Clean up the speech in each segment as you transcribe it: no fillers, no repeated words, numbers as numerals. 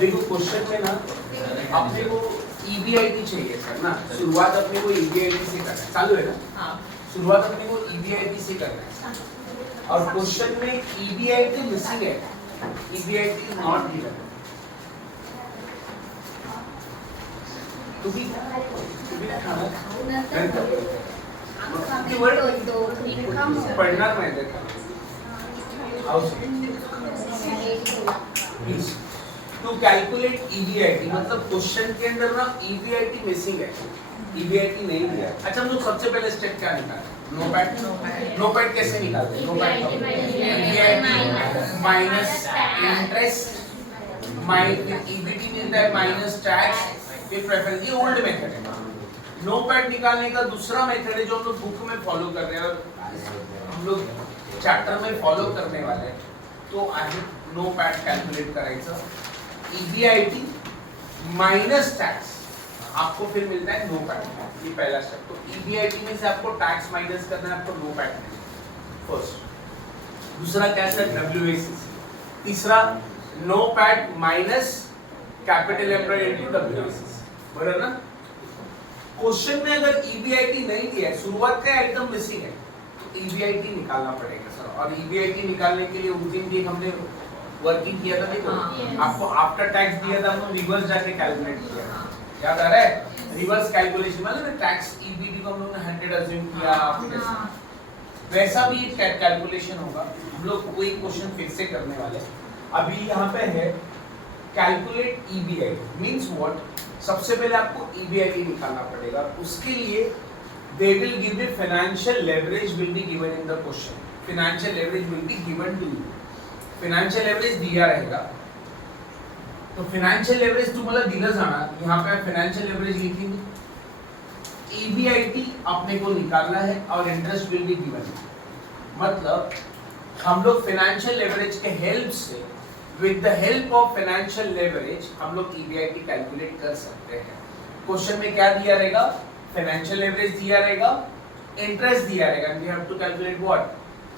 देखो क्वेश्चन में ना अपने को EBIT चाहिए सर ना, शुरुआत अपने को EBIT से करना है, चालू है ना? हाँ। शुरुआत अपने को EBIT से करना है और क्वेश्चन में EBIT मिसिंग है, EBIT इज नॉट गिवन। तू भी खाना पढ़ना मैं देखा टू कैलकुलेट EBIT, मतलब क्वेश्चन के अंदर ना EBIT मिसिंग है, EBIT नहीं दिया। अच्छा हम लोग सबसे पहले स्टेप क्या निकाले? नो पैड कैसे निकालते हैं? NOPAT EBIT minus interest EBT मिलता है माइनस टैक्स फिर प्रेफरेंस, ये ओल्ड मेथड है। नो पैड निकालने का दूसरा मेथड है जो हम लोग बुक में फॉलो कर रहे हैं और हम लोग चैप्टर में फॉलो करने वाले हैं। तो आहे नो पैड कैलकुलेट करायचं EBIT माइनस टैक्स, आपको फिर मिलता है नो पैड, ये पहला स्टेप। तो EBIT में से आपको टैक्स माइनस करना है, आपको नो पैड फर्स्ट। दूसरा क्या है? WACC। तीसरा NOPAT minus capital employed into WACC, बराबर ना? क्वेश्चन में अगर EBIT नहीं दिया है, शुरुआत का आइटम मिसिंग है, तो EBIT निकालना पड़ेगा सर। और EBIT निकालने के लिए उस दिन भी हमने वर्किंग किया था, देखो आपको आफ्टर टैक्स दिया था, हमने रिवर्स जाके कैलकुलेट किया, याद आ रहा है? रिवर्स कैलकुलेशन मतलब टैक्स EBT को हम लोगों ने 100 अज्यूम किया, वैसा भी कैलकुलेशन होगा। हम लोग कोई क्वेश्चन फिर से करने वाले। अभी यहाँ पे है कैलकुलेट EBIT मींस व्हाट? सबसे पहले आपको EBIT निकालना पड़ेगा, उसके लिए they will give a financial leverage will be given in the question, financial leverage will be given to you, financial leverage दिया रहेगा। तो financial leverage तुम्हाला दिलं जाणार, यहाँ पे financial leverage लिखेंगे, EBIT अपने को निकालना है और इंटरेस्ट विल बी गिवन। मतलब हम लोग financial leverage के हेल्प से, with the help of financial leverage हम लोग EBIT कैलकुलेट कर सकते हैं। क्वेश्चन में क्या दिया रहेगा? फाइनेंशियल लेवरेज दिया रहेगा, इंटरेस्ट दिया रहेगा, and you have to calculate what?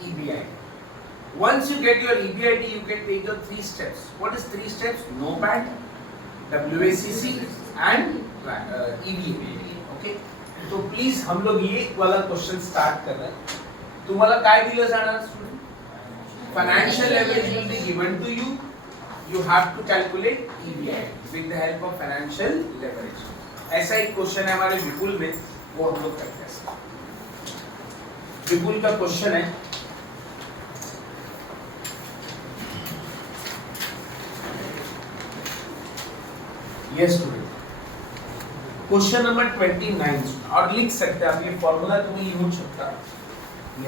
EBIT. Once you get your EBIT, you can take your 3 steps. What is 3 steps? No PAT, WACC and EBIT. Okay? तो प्लीज हम लोग ये वाला क्वेश्चन स्टार्ट कर रहे हैं। तुम्हाला काय दिलं जाणार? Financial leverage will be given to you. You have to calculate EBIT with the help of financial leverage. ऐसा एक क्वेश्चन है हमारे विपुल में, वो हम लोग करते हैं। विपुल का क्वेश्चन है, यस स्टूडेंट, क्वेश्चन नंबर 29 और लिख सकते हैं आप, ये फॉर्मूला तुम्हें यूज सकता है।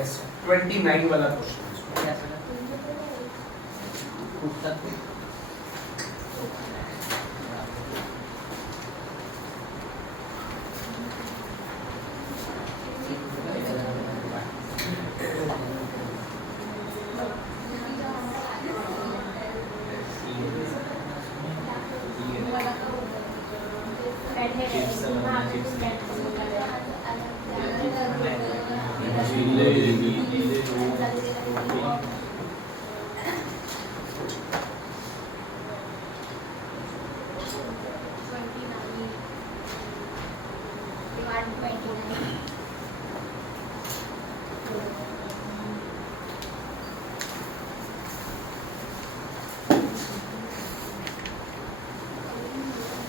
यस 29 वाला question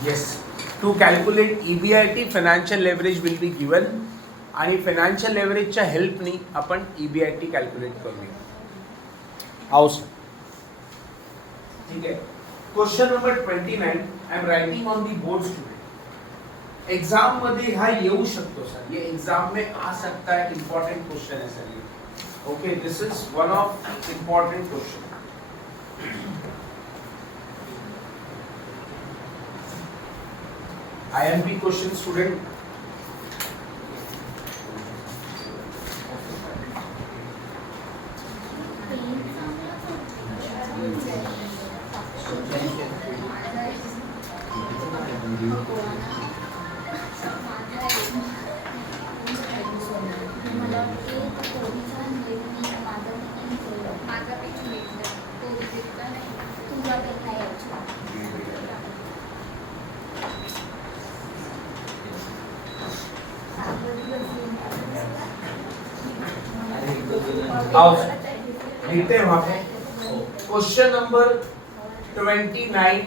Yes. To calculate EBIT, financial leverage will be given आणि financial leverage हेल्पनी आपण EBIT कॅल्क्युलेट करूया. हाऊ सर? ठीक आहे. Question number 29 I am writing on the board student. Exam मध्ये हा येऊ शकतो सर, ये एग्जाम में आ सकता है, इंपॉर्टेंट क्वेश्चन है सर ये. Okay, this is one of important question. IMP question student. लिखते हैं वहां पे क्वेश्चन नंबर 29.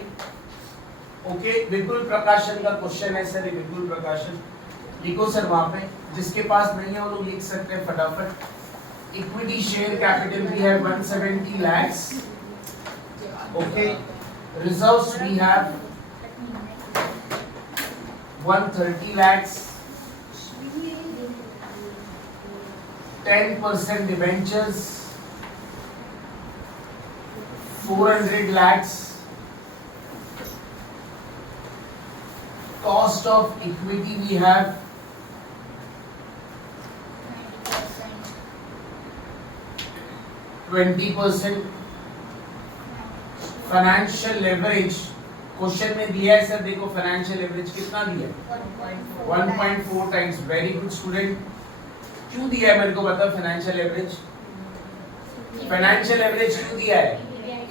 ओके, विपुल प्रकाशन का क्वेश्चन है सर. विपुल प्रकाशन लिखो सर वहां पे. जिसके पास नहीं है वो लोग लिख सकते हैं फटाफट. इक्विटी शेयर कैपिटल भी है 170 lakhs. Okay, reserves we have 130 lakhs. 10% debentures 400 lakhs. Cost of equity we have 20%. Financial leverage question में दिया है सर. देखो फाइनेंशियल लेवरेज कितना दिया है 1.4 टाइम्स. Very good student. क्यों दिया है मेरे को बताओ. फाइनेंशियल लेवरेज क्यों दिया है?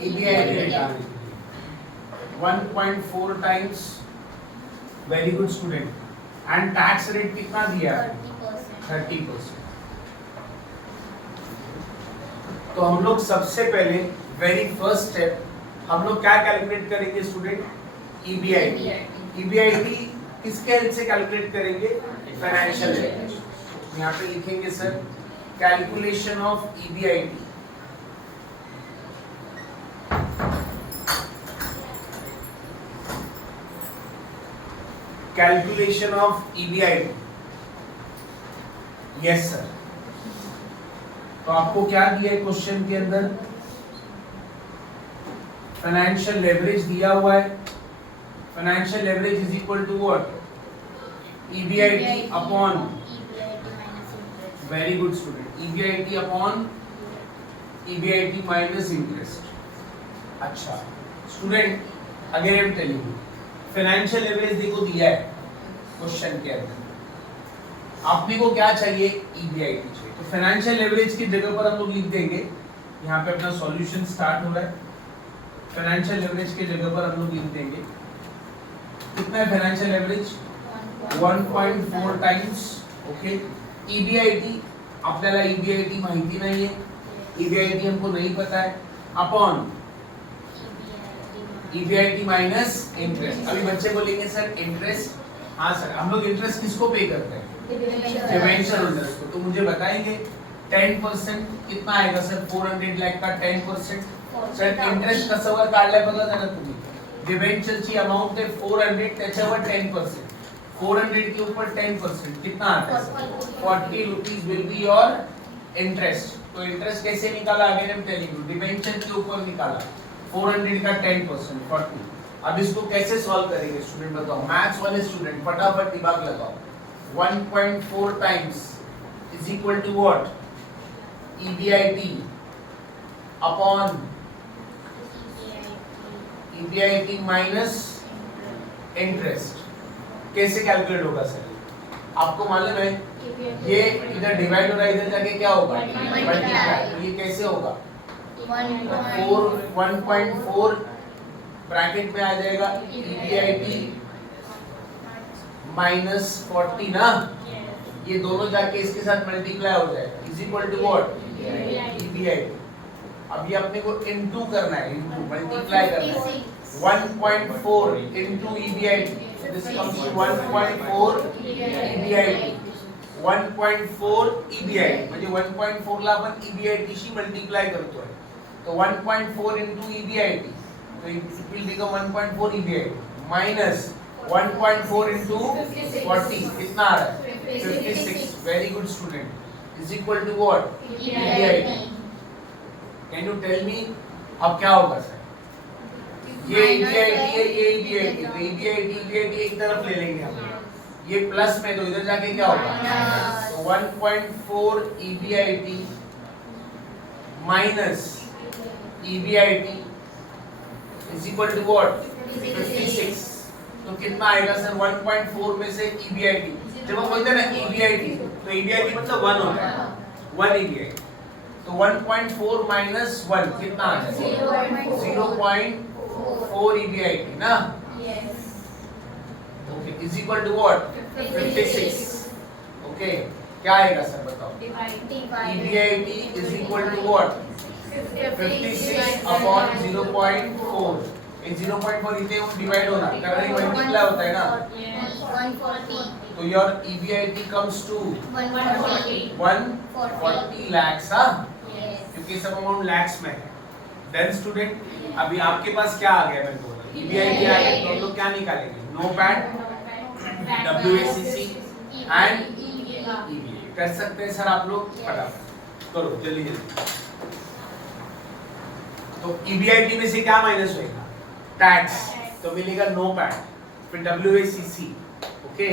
EBIT निकालने के लिए 1.4 times. Very good student. And tax rate कितना दिया है 30%. तो हम लोग सबसे पहले वेरी फर्स्ट स्टेप हम लोग क्या कैलकुलेट करेंगे स्टूडेंट? EBIT किसके हेल्प से कैलकुलेट करेंगे? Financial leverage. यहाँ पे लिखेंगे sir calculation of EBIT. Calculation of EBIT. Yes sir. तो आपको क्या दिया है क्वेश्चन के अंदर? फाइनेंशियल लेवरेज दिया हुआ है. Financial leverage is equal to what? EBIT upon. Very good student. EBIT upon EBIT minus interest. अच्छा student, again I am telling you, financial leverage देखो दिया है क्वेश्चन के अंदर. आपने को क्या चाहिए? EBIT चाहिए. तो फाइनेंशियल लेवरेज की जगह पर हम लोग लिख देंगे. यहाँ पे अपना सॉल्यूशन स्टार्ट हो रहा है. फाइनेंशियल लेवरेज की जगह पर हम लोग लिख देंगे कितना है financial leverage? 1.4 times. Okay. EBIT आपल्याला EBIT माहिती नाहीये. EBIT हमको नहीं पता है. Upon EBIT minus interest. अभी बच्चे बोलेंगे सर इंटरेस्ट. हाँ सर, हम लोग इंटरेस्ट किसको पे करते हैं? डिबेंचर होल्डर्स को. तो मुझे बताएंगे 10% कितना आएगा सर? 400 लाख का 10%. सर इंटरेस्ट कसं काढलाय बघा जरा तुम्ही. डिबेंचरची अमाउंट है 400, त्याच्यावर 10%. 400 के ऊपर 10% कितना आता है? 40 rupees will be your interest. तो इंटरेस्ट कैसे निकाला? Again I am telling you, debenture के ऊपर निकाला. 400 का 10% 40. अब इसको कैसे सॉल्व करेंगे स्टूडेंट बताओ. मैथ्स वाले स्टूडेंट फटाफट दिमाग लगाओ. 1.4 times is equal to what? EBIT upon EBIT minus interest. कैसे कैलकुलेट होगा सर? आपको मालूम है ये इधर डिवाइड हो रहा है, इधर जाके क्या होगा? मल्टीप्लाई. तो ये कैसे होगा? 1.4 ब्रैकेट में आ जाएगा EBIT माइनस 40 ना. ये दोनों जाके इसके साथ मल्टीप्लाई हो जाएगा. Is equal to what? EBIT. अब ये अपने को इनटू करना है, इनटू मल्टीप्लाई करना है. 1.4 into EBIT. This comes to 1.4 EBIT. 1.4 EBIT म्हणजे 1.4 ला आपण EBIT शी मल्टिप्लाय करतोय. तो 1.4 into EBIT. So it will become 1.4 EBIT minus 1.4 into 40. कितना आ रहा है? 56. Very good student. Is equal to what? EBIT. Can you tell me अब क्या होगा सर? ये EBIT है, ये EBIT, तो EBIT एक तरफ ले लेंगे हम. ये प्लस में तो इधर जाके क्या होगा? तो 1.4 EBIT minus EBIT is equal to what? 56. तो कितना आएगा सर? 1.4 में से EBIT. जब हम बोलते हैं ना EBIT, तो EBIT मतलब 1 होता है. 1 EBIT. तो 1.4 माइनस 1 कितना आ जाएगा? 0.4 EBIT ना? Yes. Okay, is equal to what? 56. Okay, क्या आएगा सर बताओ? EBIT is equal to what? 56 upon 0.4. ये 0.4 इतने डिवाइड होना, करने मल्टीप्लाई होता है ना? 140. तो your EBIT comes to 140 lakhs, हाँ? Yes. क्योंकि सब अमाउंट लैक्स में है. Then student, अभी आपके पास क्या आ गया? मैं बोल रहा EBIT आ गया, तो हम लोग क्या निकालेंगे? NOPAT, WACC and EBA. कर सकते हैं सर आप लोग? फटाफट करो जल्दी जल्दी. तो EBIT में से क्या माइनस होएगा? टैक्स. तो मिलेगा NOPAT, फिर WACC. ओके,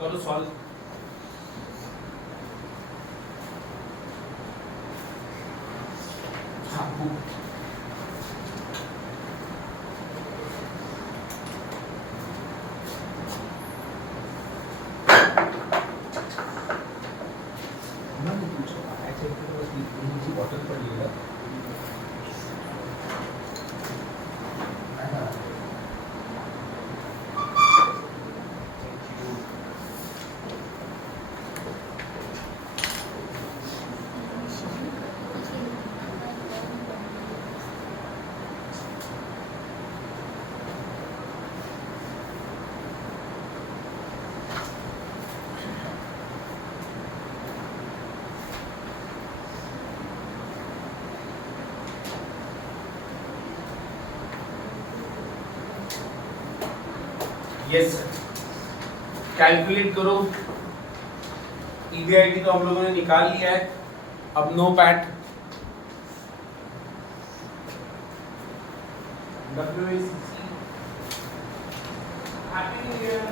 करो सॉल्व. बॉटल पर लिएगा. Yes sir. कैलकुलेट करो. EBIT तो हम लोगों ने निकाल लिया है. अब NOPAT, WACC. Happy new year.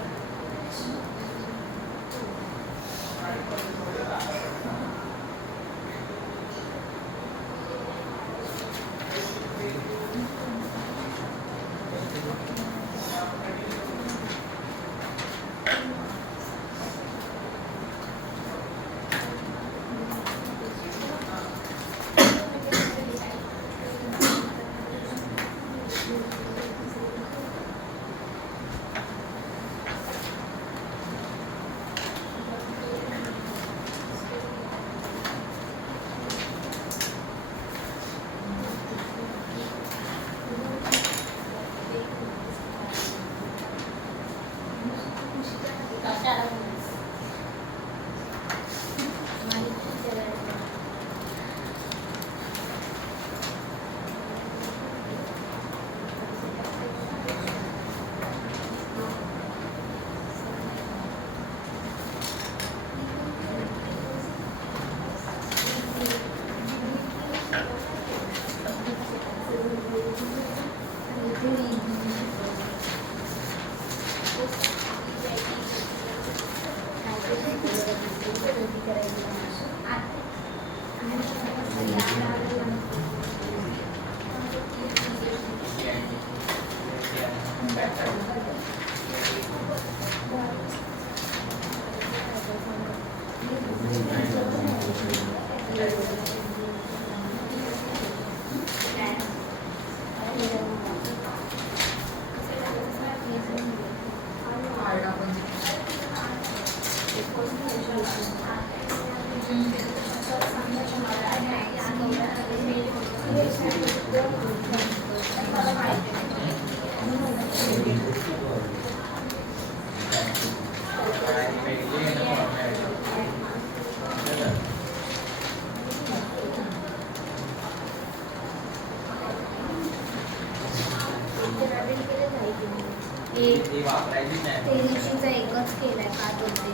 ते दिवशीचा एकच केलाय का बोलते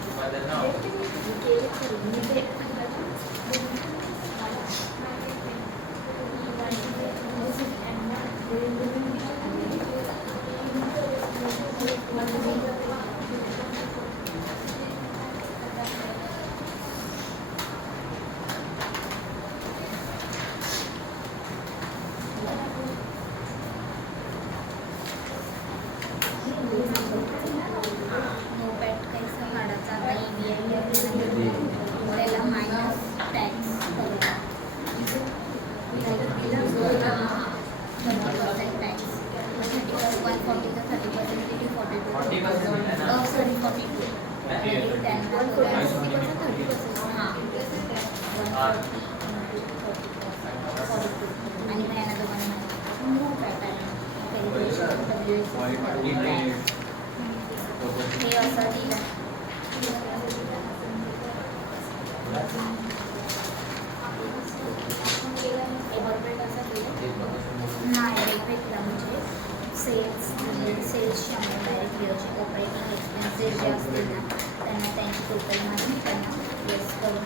सेल्सच्या डायरेक्ट ऑपरेटिंग एक्सपेन्सेस जे असतील ना त्यांना त्यांची टोटलमध्ये त्यांना लेस करून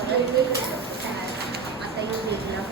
परत आता येऊ वेगळा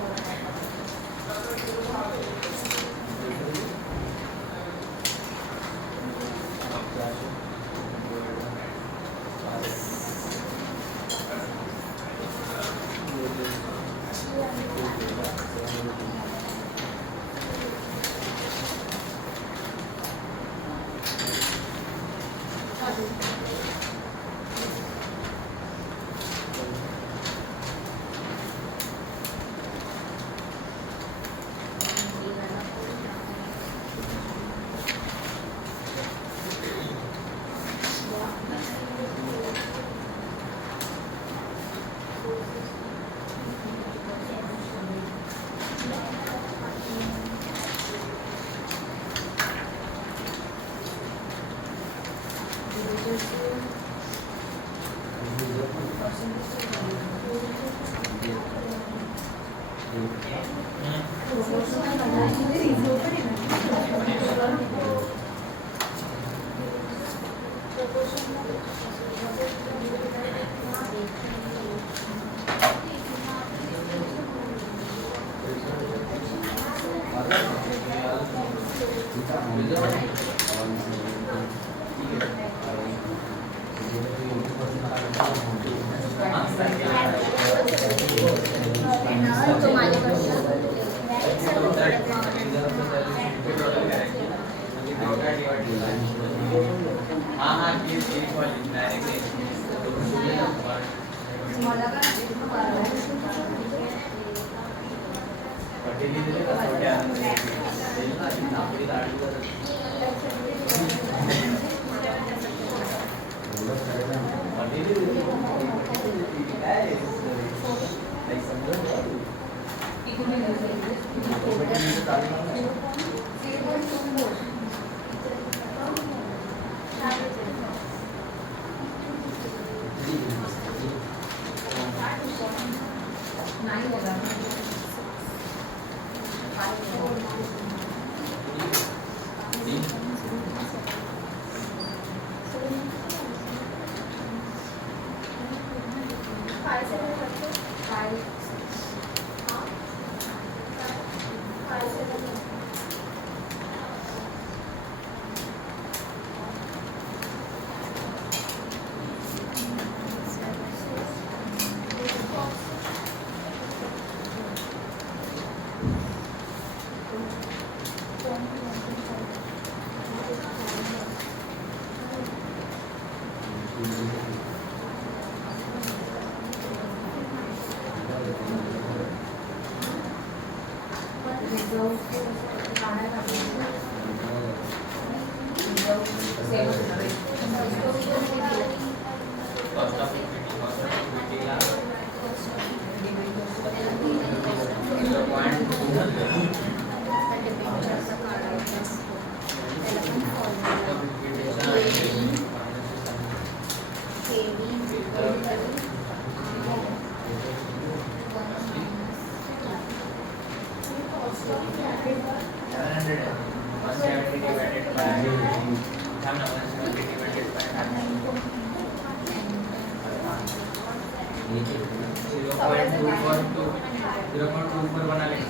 0.24 बना लेंगे।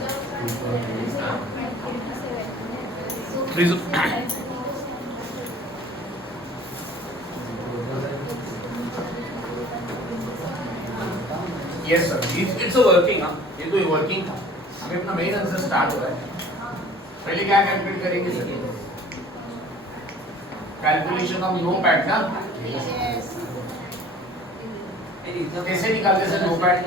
Yes sir, it's a working. हाँ, ये तो वर्किंग था। अभी अपना मेन आंसर स्टार्ट हो रहा है। पहले क्या कैलकुलेट करेंगे sir? Calculation of NOPAT ना, कैसे निकालते sir NOPAT?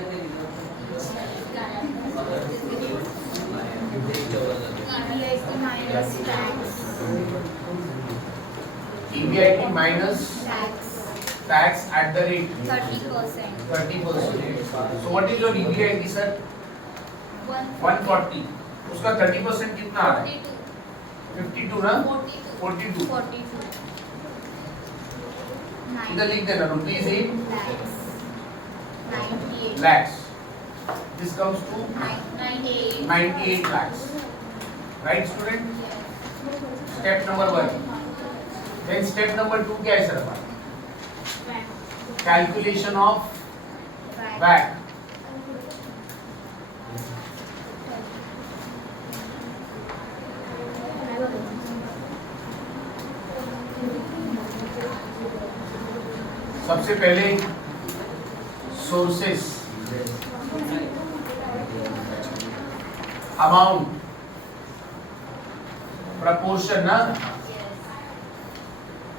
minus tax, EBIT minus tax at the rate 30%. 30%. So what is your EBIT sir? 140. उसका 30% कितना आ रहा है? 52 ना? 42. 42. इधर लिख देना rupees in Lakhs. 98. lakhs. This comes to 98. 98 lakhs. Right student? Step number 1. Then step number 2 क्या है सर हमारा? Calculation of VAT. सबसे पहले सोर्सेस, अमाउंट, प्रपोर्शन ना,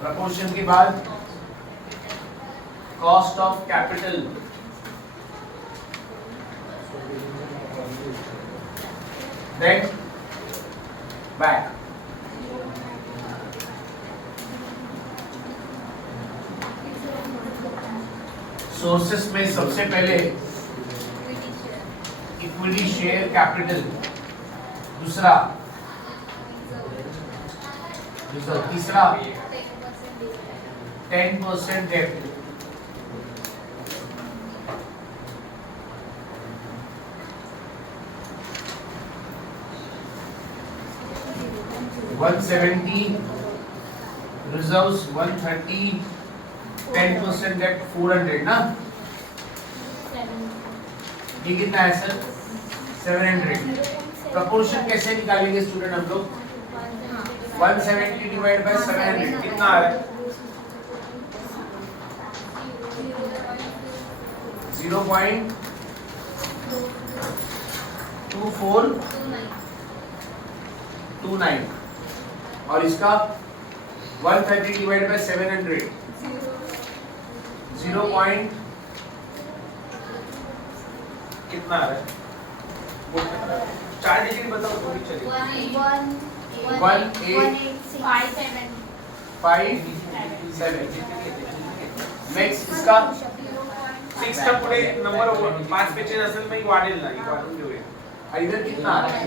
प्रपोर्शन के बाद cost of capital, then back. Sources में सबसे पहले इक्विटी शेयर कैपिटल, दूसरा तीसरा 10% डेब्ट, $170 reserves, 130 10% डेब्ट 400 ना, ये कितना है सर? 700। प्रपोर्शन कैसे निकालेंगे स्टूडेंट हम लोग? 170 डिवाइड बाय 700 कितना आ रहा है? 0.2429 और इसका 130 डिवाइड बाय 700 0. कितना आ रहा है? 4 डिजिट बताओ तो भी चलेगा। 187 नेक्स्ट इसका 6 चा पुढे नंबर 5 पेजेस असेल मग वाढेल ना, वाढून घेऊया। आणि इधर कितना आ रहा है?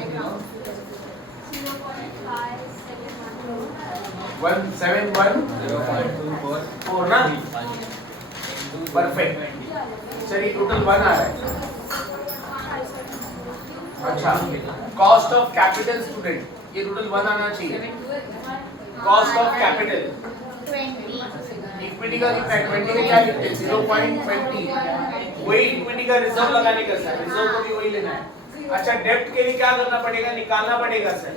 171.24 ना, परफेक्ट। चलिए टोटल 1 आ रहा है। अच्छा, कॉस्ट ऑफ कैपिटल स्टूडेंट, ये टोटल 1 आना चाहिए। Cost of capital 20. इक्विटी का कितना है? 20 का क्या लिखते हैं? 0.20। वही इक्विटी का रिजर्व लगाने का सर, रिजर्व को भी वही लेना है। अच्छा, डेब्ट के लिए क्या करना पड़ेगा? निकालना पड़ेगा सर।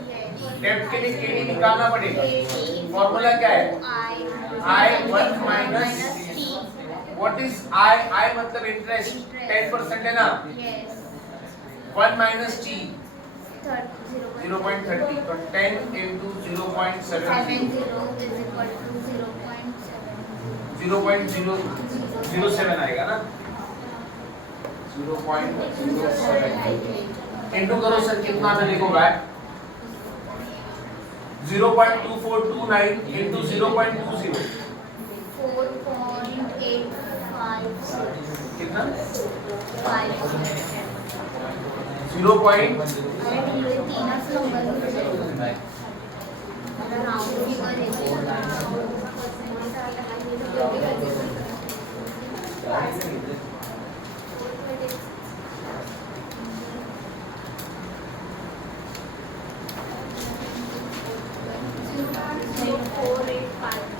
डेब्ट के लिए केडी निकालना पड़ेगा। फॉर्मूला क्या है? I1 minus what is I मतलब इंटरेस्ट 10% है ना, 1 minus T 0.30, तो 10 into 0.70 0.007 आएगा ना, 0.07 इंटू करो सर, कितना आना लिखो बैक? 0.2429 into 0.20 4.856 कितना? 5. 0. अरे ये तीनच नंबर होते. आता राउंड फिगर येते.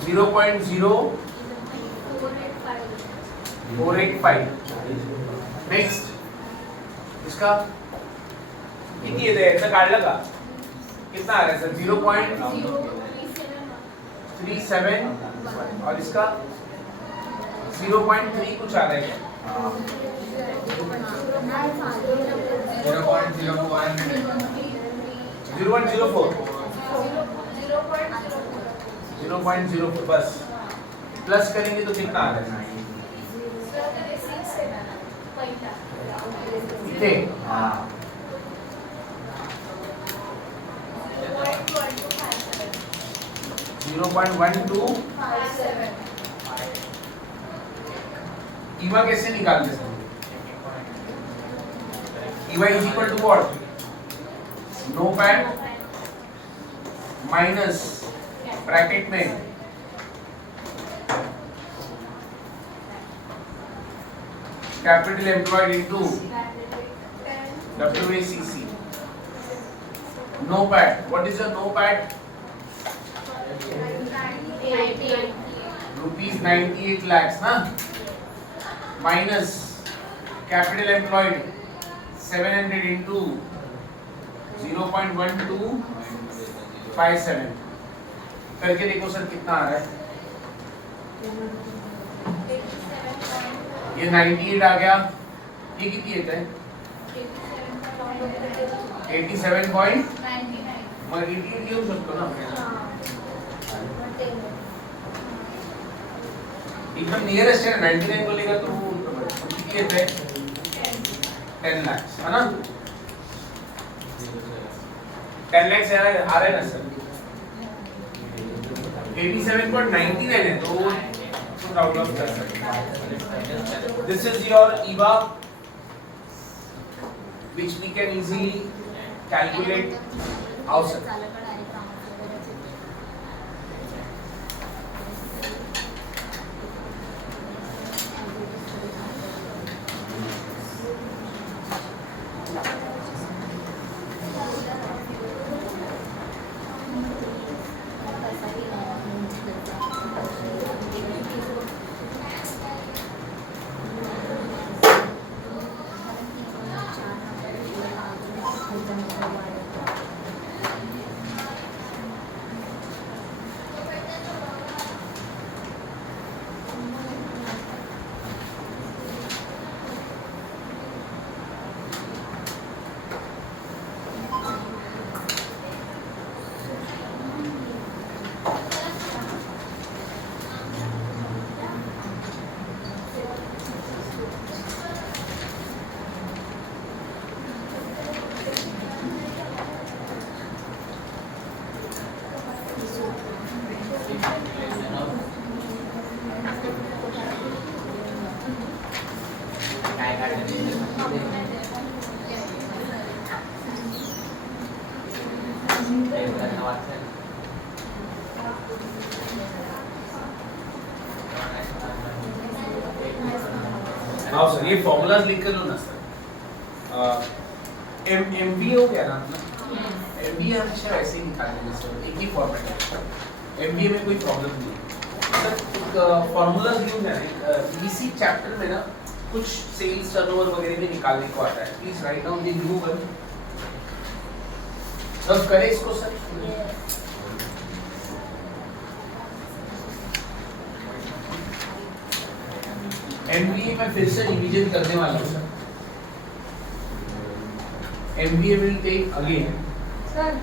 Zero point 0 485 नेक्स्ट इसका किती येते याचं काढलं का कितना आ रहा है सर 0.37 और इसका 0.3 कुछ आ रहा है क्या 0.04 0.04 बस प्लस करेंगे तो कितना आ रहा है इथे 0.12 ईवा कैसे निकालते हैं EVA is equal to what NOPAT minus bracket में capital employed into WACC NOPAT what is a NOPAT rupees 98 lakhs ना माइनस कैपिटल एम्प्लॉयड 700 into 0.1257 करके देखो सर कितना आ रहा है ये 98 आ गया ये कितनी येत आहे 87 पॉइंट मग 88 घेऊ शकतो ना एकदम नियरेस्ट है 99 बोलेगा तो कितनी येत आहे 10 lakhs है ना 10 lakhs आ रहा है ना सर 87.99 है तो out of this is your Eva which we can easily calculate ourselves. हाँ सर ये फॉर्मूलाज लिख कर लो ना सर एमबीए हो गया ना अपना एमबीए हमेशा ऐसे ही निकालेंगे सर एक ही फॉर्मेट है एमबीए में कोई प्रॉब्लम नहीं है सर फॉर्मूलाज यूज है इसी चैप्टर में ना कुछ सेल्स टर्नओवर वगैरह भी निकालने को आता है please write down the new one सब करें इसको सर एमबीए में फिर से रिवीजन करने वाला हूँ sir MBA will take again sir